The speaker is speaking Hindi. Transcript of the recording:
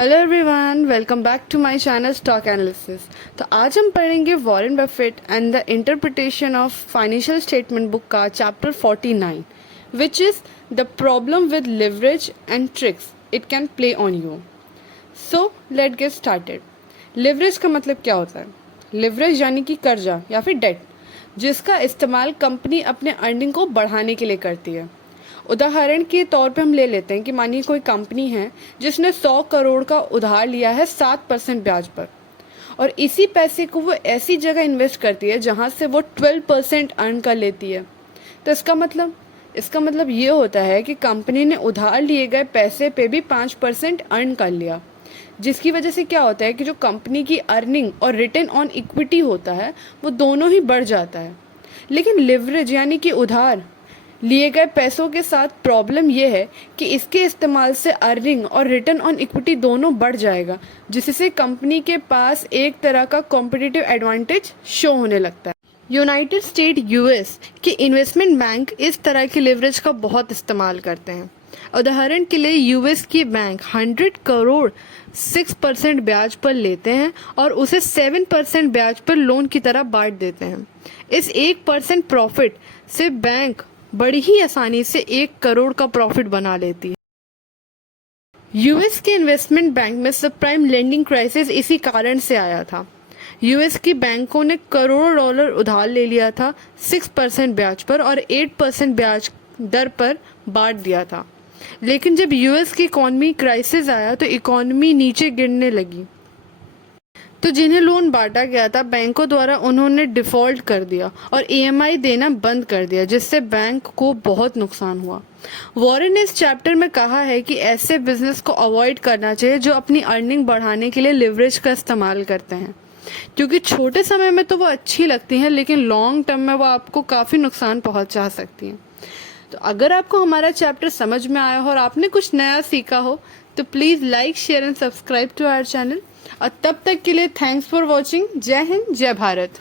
Hello everyone, welcome back to my channel stock analysis. तो आज हम पढ़ेंगे Warren Buffett and the interpretation of financial statement book का chapter 49 which is the problem with leverage and tricks it can play on you. So let get started. Leverage का मतलब क्या होता है? लिवरेज यानी कि कर्जा या फिर डेट, जिसका इस्तेमाल कंपनी अपने अर्निंग को बढ़ाने के लिए करती है। उदाहरण के तौर पे हम ले लेते हैं कि मानिए कोई कंपनी है जिसने 100 करोड़ का उधार लिया है 7% ब्याज पर, और इसी पैसे को वो ऐसी जगह इन्वेस्ट करती है जहां से वो 12% अर्न कर लेती है। तो इसका मतलब ये होता है कि कंपनी ने उधार लिए गए पैसे पे भी 5% अर्न कर लिया, जिसकी वजह से क्या होता है कि जो कंपनी की अर्निंग और रिटर्न ऑन इक्विटी होता है वो दोनों ही बढ़ जाता है। लेकिन लिवरेज यानी कि उधार लिए गए पैसों के साथ प्रॉब्लम यह है कि इसके इस्तेमाल से अर्निंग और रिटर्न ऑन इक्विटी दोनों बढ़ जाएगा, जिससे कंपनी के पास एक तरह का कॉम्पिटिटिव एडवांटेज शो होने लगता है। यूनाइटेड स्टेट यूएस के इन्वेस्टमेंट बैंक इस तरह के लिवरेज का बहुत इस्तेमाल करते हैं। उदाहरण के लिए यूएस की बैंक 100 करोड़ 6% ब्याज पर लेते हैं और उसे 7% ब्याज पर लोन की तरह बांट देते हैं। इस 1% प्रॉफिट से बैंक बड़ी ही आसानी से 1 करोड़ का प्रॉफिट बना लेती है। यूएस के इन्वेस्टमेंट बैंक में सबप्राइम लेंडिंग क्राइसिस इसी कारण से आया था। यूएस की बैंकों ने करोड़ों डॉलर उधार ले लिया था 6% ब्याज पर और 8% ब्याज दर पर बांट दिया था। लेकिन जब यूएस की इकोनॉमी क्राइसिस आया तो इकोनॉमी नीचे गिरने लगी, तो जिन्हें लोन बांटा गया था बैंकों द्वारा उन्होंने डिफॉल्ट कर दिया और ईएमआई देना बंद कर दिया, जिससे बैंक को बहुत नुकसान हुआ। वॉरेन ने इस चैप्टर में कहा है कि ऐसे बिजनेस को अवॉइड करना चाहिए जो अपनी अर्निंग बढ़ाने के लिए लिवरेज का इस्तेमाल करते हैं, क्योंकि छोटे समय में तो वो अच्छी लगती हैं लेकिन लॉन्ग टर्म में वो आपको काफ़ी नुकसान पहुंचा सकती हैं। तो अगर आपको हमारा चैप्टर समझ में आया हो और आपने कुछ नया सीखा हो तो please like, share and subscribe to our channel. और तब तक के लिए थैंक्स फॉर वॉचिंग। जय हिंद, जय भारत।